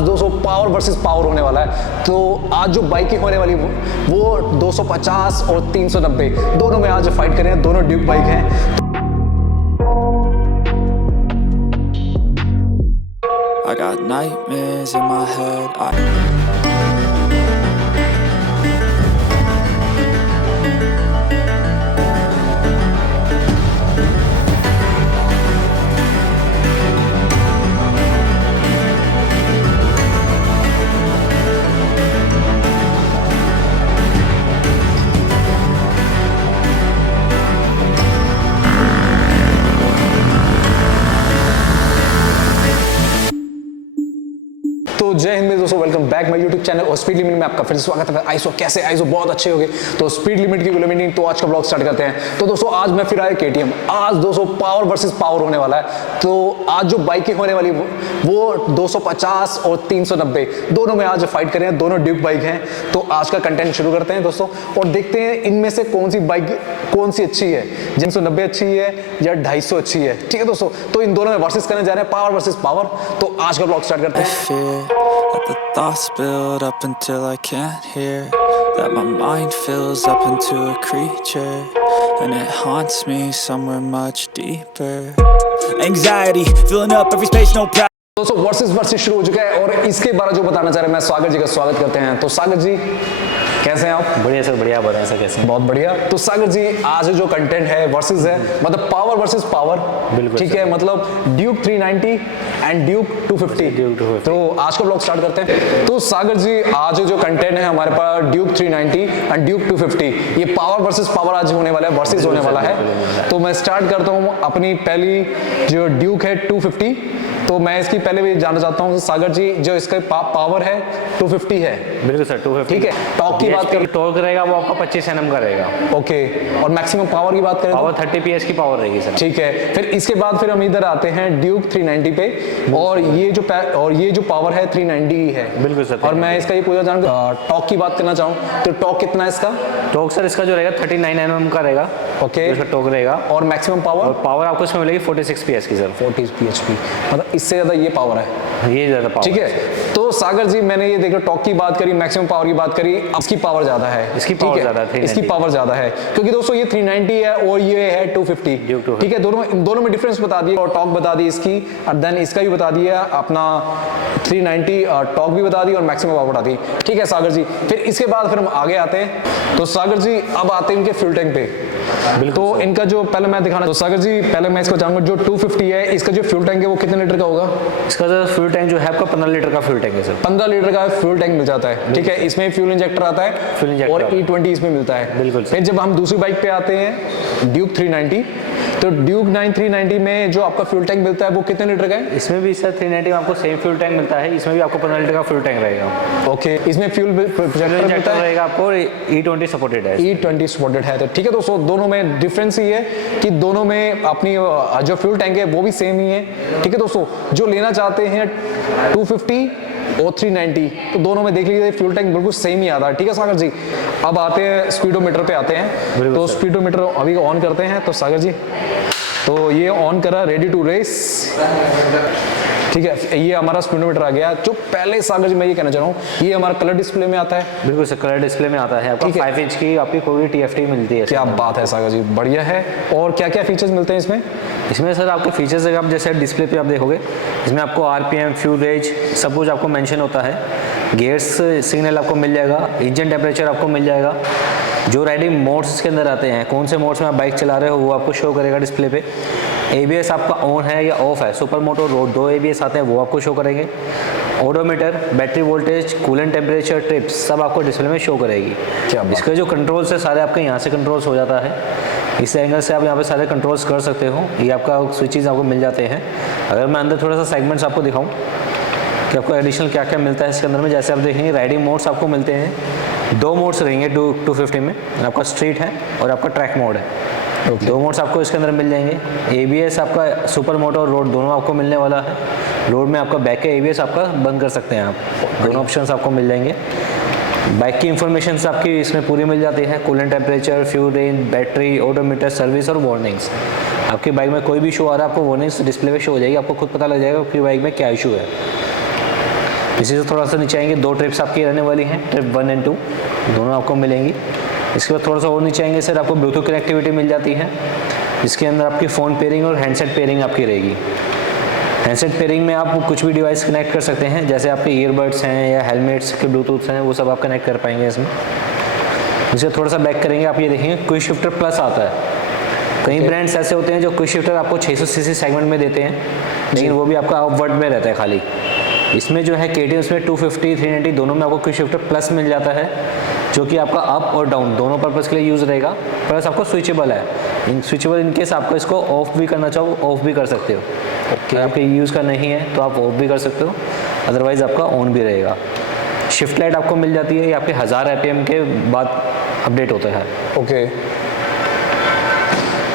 आज 200 power versus power होने वाला है। तो आज जो बाइकिंग होने वाली वो 250 और 390 दोनों में आज फाइट करें। दोनों ड्यूक बाइक हैं। I got nightmares in my head. तो जय हिंद दोस्तों, welcome back my YouTube channel और स्पीड लिमिट में आपका फिर से स्वागत है। आइसो कैसे? आइसो बहुत अच्छे हो गए। तो स्पीड लिमिट की लिमिटिंग, तो आज का ब्लॉग स्टार्ट करते हैं। तो दोस्तों आज मैं फिर आया केटीएम। आज 200 पावर वर्सेस पावर होने वाला है। तो आज जो बाइकिंग होने वाली वो 250 और 390 दोनों में आज फाइट करें। दोनों ड्यूक बाइक हैं। तो आज का कंटेंट शुरू करते हैं दोस्तों और देखते हैं इनमें से कौन सी बाइक कौन सी अच्छी है। 390 अच्छी है या 250 अच्छी है। ठीक है दोस्तों, तो इन दोनों में वर्सेस करने जा रहे हैं, पावर वर्सेस पावर। तो आज का ब्लॉग स्टार्ट करते हैं। Let the thoughts build up until I can't hear. That my mind fills up into a creature, and it haunts me somewhere much deeper. Anxiety filling up every space, no pride. दोस्तों versus शुरू हो चुका है और इसके बारे जो बताना चाह रहे हैं, मैं सागर जी का स्वागत करते हैं। तो सागर जी कैसे हैं आप? बढ़िया सर, बढ़िया। बताएं सर कैसे हैं? बहुत बढ़िया। तो सागर जी आज जो कंटेंट है वर्सेस है, मतलब पावर वर्सेस पावर। बिल्कुल ठीक है, मतलब ड्यूक 390 एंड ड्यूक 250। तो आज का ब्लॉग स्टार्ट करते हैं। तो सागर जी आज जो कंटेंट है हमारे पास ड्यूक 390 एंड ड्यूक 250, ये पावर वर्सेस पावर आज होने वाला है, वर्सेस होने वाला है। तो मैं स्टार्ट करता हूँ अपनी पहली जो ड्यूक है 250। तो मैं इसकी पहले भी जानना चाहता हूँ सागर जी, जो इसका पावर है 250 है। बिल्कुल सर, 250। ठीक है, टॉर्क की बात करें, टॉर्क रहेगा वो आपका 25 Nm का रहेगा। ओके, और मैक्सिमम पावर की बात करें पावर 30 PS की पावर रहेगी सर। ठीक है, फिर इसके बाद फिर हम इधर आते हैं ड्यूक 390 पे, और ये जो पावर है 390 है। बिल्कुल सर। और मैं इसका ये पूरा जानूंगा, टॉर्क की बात करना चाहूँ तो टॉर्क कितना है इसका? टॉर्क सर इसका जो रहेगा 39 Nm का रहेगा। ओके, इसका टॉर्क रहेगा। और मैक्सिमम पावर? पावर आपको इसमें मिलेगी 46 PS की सर। 40 bhp, मतलब इससे ज्यादा ये पावर है। ये ज्यादा पावर। ठीक है, तो सागर जी मैंने ये देखो टॉर्क की बात करी, मैक्सिमम पावर की बात करी, इसकी पावर ज्यादा है। इसकी पावर ज्यादा है, इसकी पावर ज्यादा है क्योंकि दोस्तों ये 390 है और ये है 250। ठीक है, दोनों में डिफरेंस बता दिए, और टॉर्क बता दी इसकी, और देन इसका भी बता दिया अपना 390 टॉर्क भी बता दी और मैक्सिमम पावर बता दी। ठीक है सागर जी, फिर इसके बाद फिर हम आगे आते हैं। तो सागर जी अब आते हैं इनके फ्यूल टैंक पे। तो इनका जो पहले मैं दिखाना, तो सागर जी पहले मैं इसको चाहूंगा जो 250 है, इसका जो फ्यूल टैंक है वो कितने लीटर का होगा? इसका जो फ्यूल टैंक जो है आपका 15 लीटर का फ्यूल टैंक है सर। 15 लीटर का फ्यूल टैंक मिल जाता है। ठीक है, इसमें फ्यूल इंजेक्टर आता है और E20 इसमें मिलता है। बिल्कुल। फिर जब हम दूसरी बाइक पे आते हैं ड्यूक 390, तो ड्यूक 390 में जो आपका फ्यूल टैंक मिलता है वो कितने लीटर का है? इसमें भी सर 390 में आपको सेम फ्यूल टैंक मिलता है। इसमें भी आपको 15 लीटर का फ्यूल टैंक रहेगा। ओके, इसमें फ्यूल इंजेक्टर रहेगा आपको, E20 सपोर्टेड है। E20 सपोर्टेड है। तो ठीक है दोस्तों, दोनों में डिफरेंस ये है कि दोनों में अपनी जो फ्यूल टैंक है वो भी सेम ही है। ठीक है दोस्तों, जो लेना चाहते हैं 250 और 390, तो दोनों में देख लीजिए फ्यूल टैंक बिल्कुल सेम ही आता है। ठीक है सागर जी, अब आते हैं स्पीडोमीटर पे आते हैं। तो स्पीडोमीटर अभी ऑन करते हैं। तो सागर जी, तो ये ऑन करा, रेडी टू रेस। ठीक है, ये हमारा स्पीडोमीटर आ गया। जो पहले सागर जी मैं ये कहना चाह रहा हूँ, ये हमारा कलर डिस्प्ले में आता है। बिल्कुल सर, कलर डिस्प्ले में आता है। आपका 5 इंच की आपकी कोई TFT मिलती है। क्या बात है सागर जी, बढ़िया है। और क्या क्या फीचर्स मिलते हैं इसमें? इसमें सर आपके फीचर्स है, आप जैसे डिस्प्ले पे आप देखोगे, इसमें आपको RPM, फ्यूल रेंज सब कुछ आपको मेंशन होता है। गियर्स सिग्नल आपको मिल जाएगा, इंजन टेम्परेचर आपको मिल जाएगा, जो राइडिंग मोड्स इसके अंदर आते हैं, कौन से मोड्स में आप बाइक चला रहे हो वो आपको शो करेगा डिस्प्ले पे। ABS आपका ऑन है या ऑफ है, सुपर मोटो रोड 2 ABS आते हैं वो आपको शो करेंगे। Odometer, battery voltage, coolant temperature, trips सब आपको डिस्प्ले में शो करेगी। इसके जो कंट्रोल्स है सारे आपके यहाँ से कंट्रोल्स हो जाता है। इस एंगल से आप यहाँ पे सारे कंट्रोल्स कर सकते हो। ये आपका स्विचेस आपको मिल जाते हैं। अगर मैं अंदर थोड़ा सा सेगमेंट्स आपको दिखाऊँ कि आपको एडिशनल क्या क्या मिलता है इसके अंदर में, जैसे आप देखेंगे राइडिंग मोड्स आपको मिलते हैं। 2 मोड्स रहेंगे 250 में, आपका स्ट्रीट है और आपका ट्रैक मोड है। 2 मोड्स आपको इसके अंदर मिल जाएंगे। ABS आपका सुपर मोटो और रोड दोनों आपको मिलने वाला है। रोड में आपका बैक का ABS आपका बंद कर सकते हैं आप, दोनों ऑप्शंस आपको मिल जाएंगे। बाइक की इंफॉर्मेशन आपकी इसमें पूरी मिल जाती है, coolant temperature, fuel range, battery, odometer, service और वार्निंग्स। आपकी बाइक में कोई भी इशू आ रहा है आपको वार्निंग्स डिस्प्ले पे शो हो जाएगी, आपको खुद पता लग जाएगा आपकी बाइक में क्या इशू है। इसी से थोड़ा सा नीचे आएंगे, 2 ट्रिप्स आपकी रहने वाली हैं, ट्रिप 1 और 2 दोनों आपको मिलेंगी। इसके बाद थोड़ा सा और नीचे आएंगे सर, आपको ब्लूटूथ कनेक्टिविटी मिल जाती है, जिसके अंदर आपकी फ़ोन पेयरिंग और हैंडसेट पेयरिंग आपकी रहेगी। हैंडसेट पेयरिंग में आप कुछ भी डिवाइस कनेक्ट कर सकते हैं, जैसे आपके ईयरबड्स हैं या हेलमेट्स के ब्लूटूथ हैं, वो सब आप कनेक्ट कर पाएंगे इसमें। इसे थोड़ा सा बैक करेंगे, आप ये देखेंगे क्विक शिफ्टर प्लस आता है। कई ब्रांड्स ऐसे होते हैं जो क्विक शिफ्टर आपको 600 सीसी सेगमेंट में देते हैं, लेकिन वो भी आपका अपवर्ड में रहता है खाली। इसमें जो है KTM उसमें 250, 390 दोनों में आपको क्विक शिफ्टर प्लस मिल जाता है, जो कि आपका अप और डाउन दोनों पर्पज़ के लिए यूज़ रहेगा। प्लस आपको स्विचेबल है, स्विचेबल इन केस आपको इसको ऑफ भी करना चाहो ऑफ भी कर सकते हो। अगर आपके यूज़ का नहीं है तो आप ऑफ भी कर सकते हो, अदरवाइज़ आपका ऑन भी रहेगा। शिफ्ट लाइट आपको मिल जाती है, ये आपके 1000 RPM के बाद अपडेट होता है। ओके,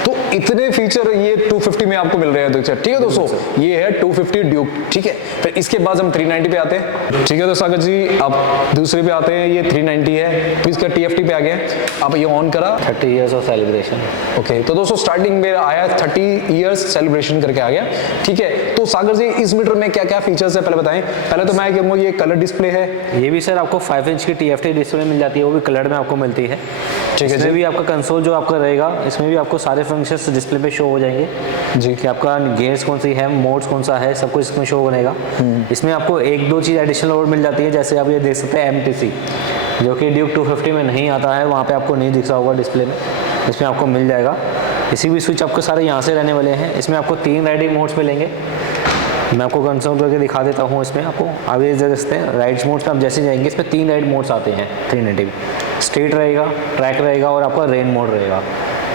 तो इतने फीचर ये 250 में आपको मिल रहे हैं। तो ठीक है दोस्तों, ये है 250 ड्यूक। ठीक है, फिर इसके बाद हम 390 पे आते हैं। ठीक है तो सागर जी, अब दूसरे पे आते हैं। ये 390 है, फिर इसका TFT पे आ गया। आप ये ऑन करा 30 ईयर्स ऑफ सेलिब्रेशन। ओके, तो दोस्तों स्टार्टिंग में आया 30 ईयर्स सेलिब्रेशन करके आ गया। ठीक है, तो सागर जी इस मीटर में क्या क्या फीचर्स है पहले बताएं। पहले तो मैं कहूँगा ये कलर डिस्प्ले है। ये भी सर आपको 5 इंच की TFT डिस्प्ले मिल जाती है, वो भी कलर में आपको मिलती है। ठीक है, इसमें भी आपका कंसोल जो आपका रहेगा, इसमें भी आपको सारे फंक्शंस डिस्प्ले पे शो हो जाएंगे जी, कि आपका गियर्स कौन सी है, मोड्स कौन सा है, सब कुछ इसमें शो बनेगा। इसमें आपको 1-2 चीज़ एडिशनल और मिल जाती है, जैसे आप ये देख सकते हैं MTC, जो कि ड्यूक 250 में नहीं आता है, वहाँ पे आपको नहीं दिख रहा होगा डिस्प्ले में, इसमें आपको मिल जाएगा। इसी भी स्विच आपको सारे यहाँ से रहने वाले हैं। इसमें आपको 3 राइडिंग मोड्स मिलेंगे, मैं आपको कंसोल करके दिखा देता हूँ। इसमें आपको आगे देख सकते हैं राइड्स मोड्स में आप जैसे जाएंगे, इसमें 3 राइड मोड्स आते हैं 390। स्ट्रेट रहेगा, ट्रैक रहेगा और आपका रेन मोड रहेगा।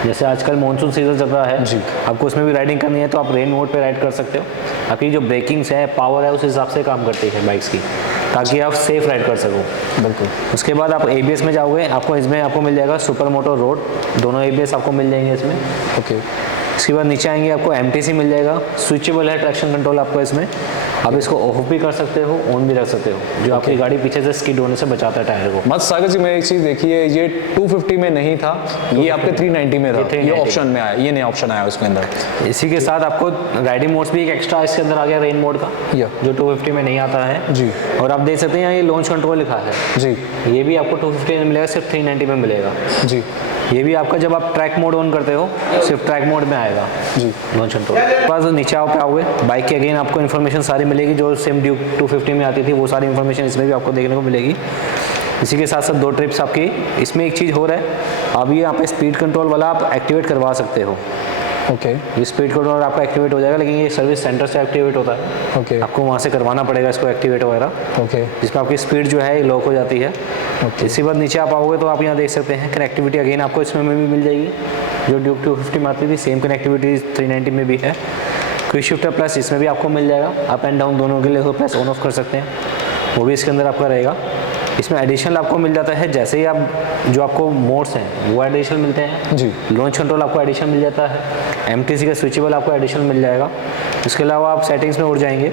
जैसे आजकल मानसून सीजन चल रहा है जी, आपको उसमें भी राइडिंग करनी है तो आप रेन मोड पे राइड कर सकते हो। आपकी जो ब्रेकिंग्स है, पावर है, उस हिसाब से काम करती है बाइक्स की, ताकि आप सेफ राइड कर सको। बिल्कुल। उसके बाद आप ABS में जाओगे, आपको इसमें आपको मिल जाएगा सुपर मोटो रोड, दोनों ABS आपको मिल जाएंगे इसमें। ओके, इसके बाद नीचे आएंगे, आपको MTC मिल जाएगा, स्विचेबल है ट्रैक्शन कंट्रोल आपको इसमें। आप इसको ऑफ भी कर सकते हो, ऑन भी रख सकते हो, जो आपकी गाड़ी पीछे से स्किड होने से बचाता है टायर को। मत सागर जी, मैं एक चीज़ देखी है, ये 250 में नहीं था, ये आपके 390 में था, ये ऑप्शन में आया, ये नया ऑप्शन आया उसके अंदर। इसी के साथ आपको राइडिंग मोड्स भी एक एक्स्ट्रा इसके अंदर आ गया रेन मोड का, जो 250 में नहीं आता है जी। और आप देख सकते हैं यहाँ ये लॉन्च कंट्रोल लिखा है जी, ये भी आपको 250 में मिलेगा, सिर्फ 390 में मिलेगा जी। ये भी आपका जब आप ट्रैक मोड ऑन करते हो, सिर्फ ट्रैक मोड में आएगा जी, लॉन्च कंट्रोल। बस नीचे आप आओगे, बाइक की अगेन आपको इन्फॉर्मेशन सारी मिलेगी, जो सेम ड्यूक 250 में आती थी, वो सारी इन्फॉर्मेशन इसमें भी आपको देखने को मिलेगी। इसी के साथ साथ 2 ट्रिप्स आपकी। इसमें एक चीज़ हो रहा है, अब ये यहाँ पे स्पीड कंट्रोल वाला आप एक्टिवेट करवा सकते हो। ओके, ये स्पीड कंट्रोल आपका एक्टिवेट हो जाएगा, लेकिन ये सर्विस सेंटर से एक्टिवेट होता है। ओके, आपको वहाँ से करवाना पड़ेगा इसको एक्टिवेट वगैरह। ओके, जिसमें आपकी स्पीड जो है लॉक हो जाती है। इसी बात नीचे आप आओगे तो आप यहाँ देख सकते हैं कनेक्टिविटी अगेन आपको इसमें भी मिल जाएगी, जो ड्यूक 250 में आती थी, सेम कनेक्टिविटी 390 में भी है। क्विक शिफ्टर प्लस इसमें भी आपको मिल जाएगा, अप एंड डाउन दोनों के लिए हो, प्लस ऑन ऑफ कर सकते हैं, वो भी इसके अंदर आपका रहेगा। इसमें एडिशनल आपको मिल जाता है, जैसे ही आप जो आपको मोड्स हैं वो एडिशनल मिलते हैं जी। लॉन्च कंट्रोल आपको एडिशनल मिल जाता है, MTC का स्विचेबल आपको एडिशनल मिल जाएगा। इसके अलावा आप सेटिंग्स में उड़ जाएंगे,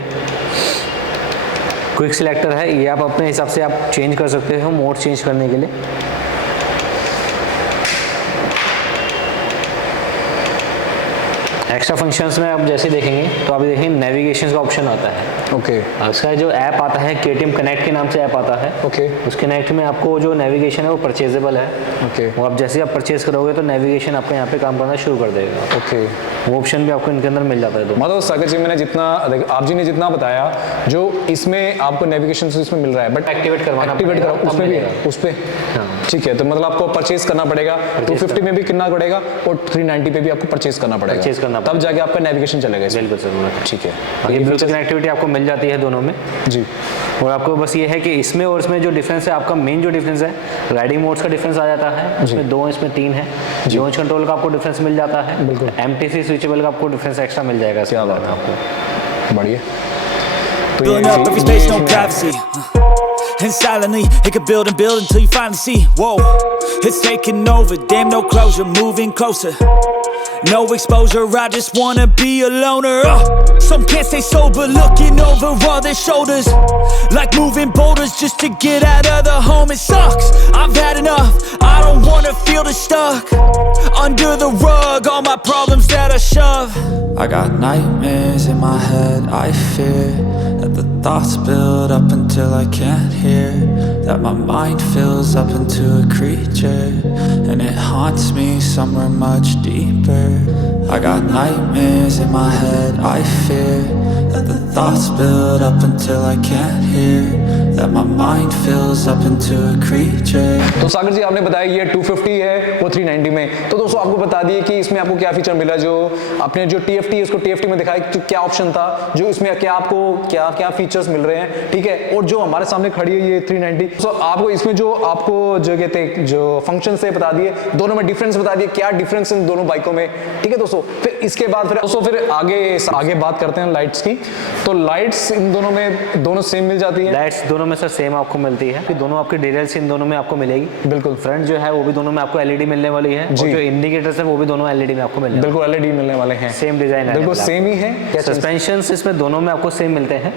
क्विक सिलेक्टर है, ये आप अपने हिसाब से आप चेंज कर सकते हो मोड चेंज करने के लिए। एक्स्ट्रा फंक्शंस में आप जैसे देखेंगे तो आप देखेंगे नेविगेशन का ऑप्शन आता है। ओके, इसका जो ऐप आता है KTM कनेक्ट के नाम से ऐप आता है। ओके, उस कनेक्ट में आपको जो नेविगेशन है वो परचेजेबल है। ओके, वो आप जैसे आप परचेज करोगे तो नेविगेशन आपके यहाँ पे काम करना शुरू कर देगा। ओके, वो ऑप्शन भी आपको इनके अंदर मिल जाता है। मतलब सागर जी, मैंने जितना आप जी ने जितना बताया, जो इसमें आपको नेविगेशन इसमें मिल रहा है, बट एक्टिवेट करवाना एक्टिवेट करो उसमें भी है, उस पे ठीक है। तो मतलब आपको परचेज करना पड़ेगा, 250 में भी कितना पड़ेगा और 390 पे भी आपको परचेज करना पड़ेगा, तब जाके आपका नेविगेशन चलेगा। बिल्कुल सर, ठीक है। ये ब्लूटूथ कनेक्टिविटी आपको मिल जाती है दोनों में जी। और आपको बस ये है कि इसमें और इसमें जो डिफरेंस है, आपका मेन जो डिफरेंस है राइडिंग मोड्स का डिफरेंस आ जाता है, इसमें 2 इसमें 3 है। लॉन्च कंट्रोल का आपको डिफरेंस मिल जाता है, बिल्कुल। MTC स्विचेबल का आपको डिफरेंस एक्स्ट्रा मिल जाएगा। क्या बात है, आपको बढ़िया। तो Building up every space, no privacy. And silently, it can build and build until you finally see. Whoa, it's taking over, damn no closure, moving closer. No exposure, I just wanna be a loner. Some can't stay sober, looking over all their shoulders, like moving boulders just to get out of the home. It sucks, I've had enough, I don't wanna feel the stuck under the rug, all my problems that I shove. I got nightmares in my head, I fear that the thoughts build up until I can't hear, that my mind fills up into a creature, and it haunts me somewhere much deeper. I got nightmares in my head, I fear that the thoughts build up until I can't hear, that my mind fills up into a creature. तो सागर जी आपने बताया ये 250 है वो 390 में, तो दोस्तों आपको बता दिए कि इसमें आपको क्या फीचर मिला, जो आपने जो TFT है उसको TFT में दिखाया कि क्या ऑप्शन था, जो इसमें क्या आपको क्या क्या फीचर्स मिल रहे हैं, ठीक है। और जो हमारे सामने खड़ी है ये 390, तो आपको इसमें जो आपको जो कहते हैं जो फंक्शन से बता दिए, दोनों में डिफरेंस बता दिए, क्या डिफरेंस इन दोनों बाइकों में, ठीक है दोस्तों। फिर इसके बाद फिर आगे बात करते हैं लाइट्स की। तो लाइट्स इन दोनों में दोनों सेम मिल जाती है? लाइट्स दोनों में सर सेम आपको मिलती है, दोनों आपकी डिटेल्स इन दोनों में आपको मिलेगी। बिल्कुल। फ्रंट जो है वो भी दोनों में आपको LED मिलने वाली है, और जो इंडिकेटर्स है वो भी दोनों LED में आपको मिलने वाले हैं। बिल्कुल LED मिलने वाले हैं, सेम डिजाइन है, बिल्कुल सेम ही है। क्या सस्पेंशंस इसमें दोनों में आपको सेम मिलते हैं,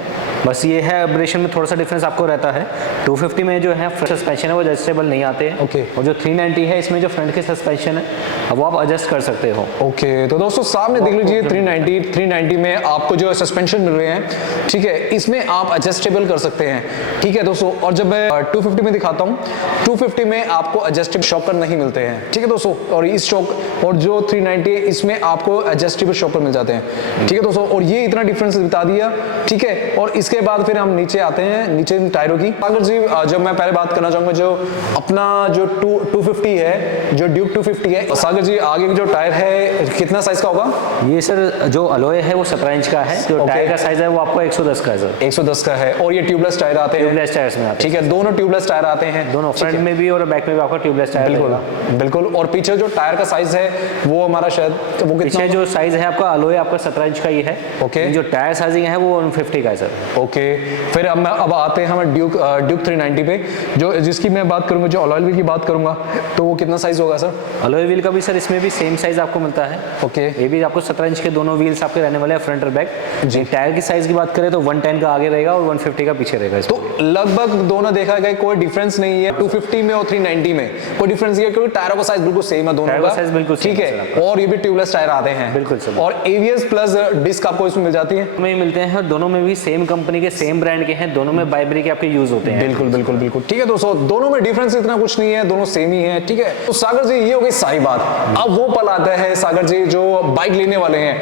बस ये है एब्रेशन में थोड़ा सा डिफरेंस आपको रहता है। 250 में जो है सस्पेंशन है वो एडजस्टेबल नहीं आते हैं, ओके। और जो 390 है इसमें जो फ्रंट के सस्पेंशन है वो आप एडजस्ट कर सकते हो, ओके। तो दोस्तों सामने देख लीजिए 390 में आपको जो सस्पेंशन मिल रहे हैं, ठीक है, इसमें आप एडजस्टेबल कर सकते हैं, ठीक है दोस्तों। और जब मैं 250 में दिखाता हूँ, 250 में आपको एडजस्टेबल शॉकर नहीं मिलते हैं, ठीक है दोस्तों। और इस शॉक और जो 390 है इसमें आपको एडजस्टेबल शॉकर मिल जाते हैं, ठीक है दोस्तों। और ये इतना डिफरेंस बता दिया, ठीक है। और इसके बाद फिर हम नीचे आते हैं, नीचे टायरों की। अगर जी जब मैं पहले बात करना चाहूंगा जो अपना जो 250 है, जो ड्यूक 250 है, सागर जी आगे की जो टायर है कितना साइज का होगा? ये सर जो अलॉय है वो 17 इंच का है, जो टायर का साइज है वो आपको 110 का है सर। 110 का है। और ये ट्यूबलेस टायर आते हैं? ट्यूबलेस टायर्स में आते हैं, ठीक है, दोनों ट्यूबलेस टायर आते हैं, दोनों फ्रंट में भी और बैक में भी आपको ट्यूबलेस टायर। बिल्कुल बिल्कुल। और पीछे जो टायर का साइज है वो हमारा शायद वो कितना? पीछे जो साइज है आपका अलॉय आपका 17 इंच का ही है, ओके। जो टायर साइजिंग है वो 150 का है सर, ओके। फिर अब आते हैं हम ड्यूक 390 पे, जो जिसकी मैं बात करूंगा, जो अलॉय व्हील की बात करूंगा, तो वो कितना साइज होगा सर? अलॉय व्हील का भी सर इसमें भी सेम साइज आपको मिलता है, ओके। ये भी आपको 17 इंच के दोनों व्हील्स आपके रहने वाले हैं, फ्रंट और बैक जी। टायर की साइज की बात करें तो 110 का आगे रहेगा और 150 का पीछे रहेगा। तो लगभग दोनों देखा गया कोई डिफरेंस नहीं है 250 में और 390 में, कोई डिफरेंस नहीं है क्योंकि टायरों का साइज बिल्कुल सेम है दोनों का, साइज बिल्कुल ठीक है। और ये भी ट्यूबलेस टायर आते हैं, बिल्कुल सर। और ABS प्लस डिस्क आपको इसमें मिल जाती है? में मिलते हैं, दोनों में भी सेम कंपनी के सेम ब्रांड के हैं, दोनों में बाइब्री के आपके यूज होते हैं। बिल्कुल बिल्कुल बिल्कुल, ठीक है दोस्तों, दोनों में डिफरेंस इतना कुछ नहीं है, दोनों सेम ही है, ठीक है। तो सागर जी ये हो गई सारी बात। अब वो पल आता है सागर जी जो बाइक लेने वाले हैं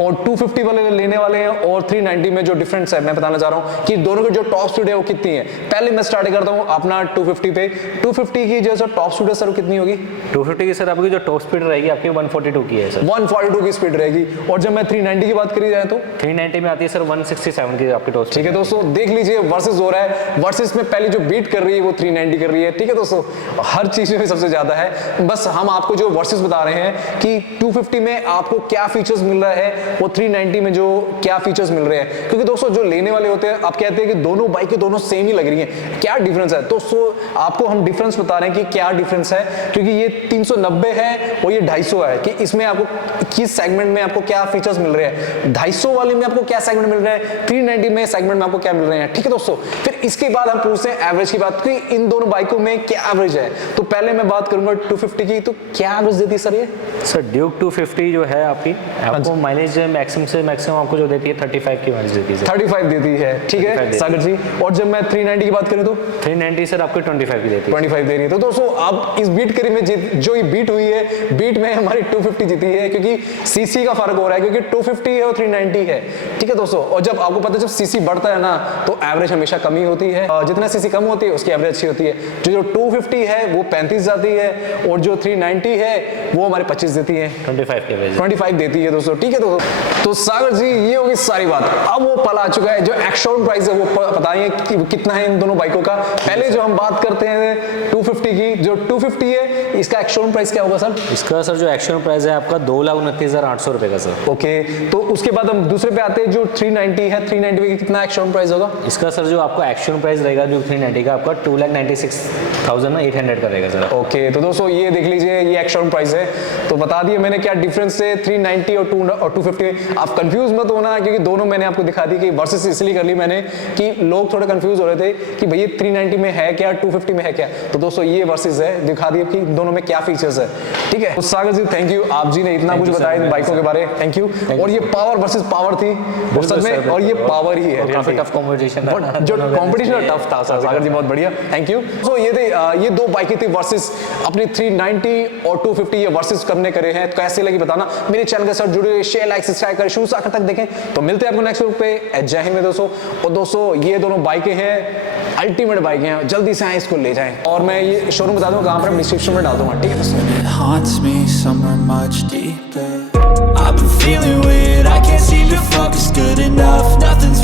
और 250 वाले लेने वाले हैं और 390 में जो डिफरेंस है मैं बताना चाह रहा हूं कि दोनों की जो टॉप स्पीड है वो कितनी है। पहले मैं स्टार्ट करता हूं अपना 250 पे। 250 की जो टॉप स्पीड है सर वो कितनी होगी? 250 की सर आपकी जो टॉप स्पीड रहेगी आपकी 142 की है सर, 142 की स्पीड रहेगी। और जब मैं 390 की बात करी जाए तो 390 में आती है सर 167 की आपकी टॉप स्पीड। ठीक है दोस्तों, देख लीजिए वर्सेस हो रहा है, वर्सेस में पहले जो बीट कर रही है वो 390 कर रही है, ठीक है दोस्तों। हर चीज में सबसे ज्यादा है, बस हम आपको जो वर्सेस बता रहे हैं कि 250 में आपको क्या फीचर्स मिल रहा है, वो 390 में जो क्या फीचर्स मिल रहे हैं। क्योंकि दोस्तों जो लेने वाले होते हैं आप कहते हैं कि दोनों बाइकें दोनों सेम ही लग रही हैं, क्या डिफरेंस है? तो आपको हम डिफरेंस बता रहे हैं कि क्या डिफरेंस है, क्योंकि ये 390 है और ये 250 है, कि इसमें आपको किस सेगमेंट में आपको क्या फीचर्स मिल रहे हैं, 250 वाले में आपको क्या सेगमेंट मिल रहा है, 390 में सेगमेंट में आपको क्या मिल रहे हैं, ठीक है दोस्तों। फिर इसके बाद हम पूछते हैं एवरेज की बात कि इन दोनों बाइकों में क्या एवरेज है। तो पहले मैं बात करूंगा 250 की, तो क्या एवरेज देती है सर ये? सर ड्यूक 250 जो है आपको माइलेज मैक्सिमम से मैक्सिमम आपको जो देती है 35 की माइलेज देती है, 35 देती है, ठीक है सागर जी। और जब मैं 390 की बात करूं तो 390 सर आपको 25 की देती है, 25 दे रही है। तो दोस्तों अब इस बीट करी में जो ये बीट हुई है, बीट में हमारी 250 जीती है, क्योंकि सीसी का फर्क हो रहा है, क्योंकि 250 है और 390 है, ठीक है दोस्तों। और जब आपको पता है जब सीसी बढ़ता है ना तो एवरेज हमेशा कमी होती है, जितना सीसी कम होती है उसकी एवरेज अच्छी होती है। जो 250 है वो 35 जाती है और जो 390 है वो हमारे 25 देती है, 25 देती है दोस्तों, ठीक है दोस्तों। तो सागर जी ये होगी सारी बात। अब वो पल आ चुका है, जो एक्स-शोरूम प्राइस है वो बताइए कि कितना है इन दोनों बाइकों का। पहले जो हम बात करते हैं 250 की, जो 250 है इसका एक्स-शोरूम प्राइस क्या होगा सर? इसका सर जो एक्स-शोरूम प्राइस है आपका 2,29,800 रुपए का सर। ओके, तो उसके बाद हम दूसरे पे आते हैं जो 390 है, 390 की कितना एक्स-शोरूम प्राइस होगा? इसका सर जो आपका एक्स-शोरूम प्राइस रहेगा जो 390 का आपका 2,96,800 का रहेगा सर। ओके, तो दोस्तों ये देख लीजिए ये एक्स-शोरूम प्राइस है। तो बता दिए मैंने क्या डिफरेंस है 390 और 250 250 आप कंफ्यूज मत होना, क्योंकि दोनों मैंने आपको दिखा दी कि वर्सेस इसलिए कर ली मैंने कि लोग थोड़े कंफ्यूज हो रहे थे कि भैया 390 में है क्या, 250 में है क्या। तो दोस्तों ये वर्सेस है, दिखा दिया कि दोनों में क्या फीचर्स है। ठीक है, तो सागर जी थैंक यू, आप जी ने इतना कुछ बताया इन बाइकों के बारे, थैंक यू। और ये पावर वर्सेस पावर थी सच में, और ये पावर ही है, काफी टफ कॉम्पिटिशन था, जो कॉम्पिटिशन टफ था सागर जी, बहुत बढ़िया, थैंक यू। तो ये थे ये दो बाइकें थी वर्सेस अपनी 390 और 250, ये वर्सेस करने करे हैं। कैसे लगी बताना, मेरे चैनल के साथ जुड़े, शेयर लाइक सब्सक्राइब करें, शुरू से आखिर तक देखें। तो मिलते हैं आपको नेक्स्ट वीडियो पे। जय हिंद में दोस्तों। और दोस्तों ये दोनों बाइकें हैं, अल्टीमेट बाइकें हैं, जल्दी से आए इसको ले जाएं। और मैं ये शोरूम बता दूं कहां पर, डिस्क्रिप्शन में डाल दूंगा, ठीक है दोस्तों। It haunts me somewhere much deeper. I've been feeling weird, I can't seem to focus good enough. Nothing's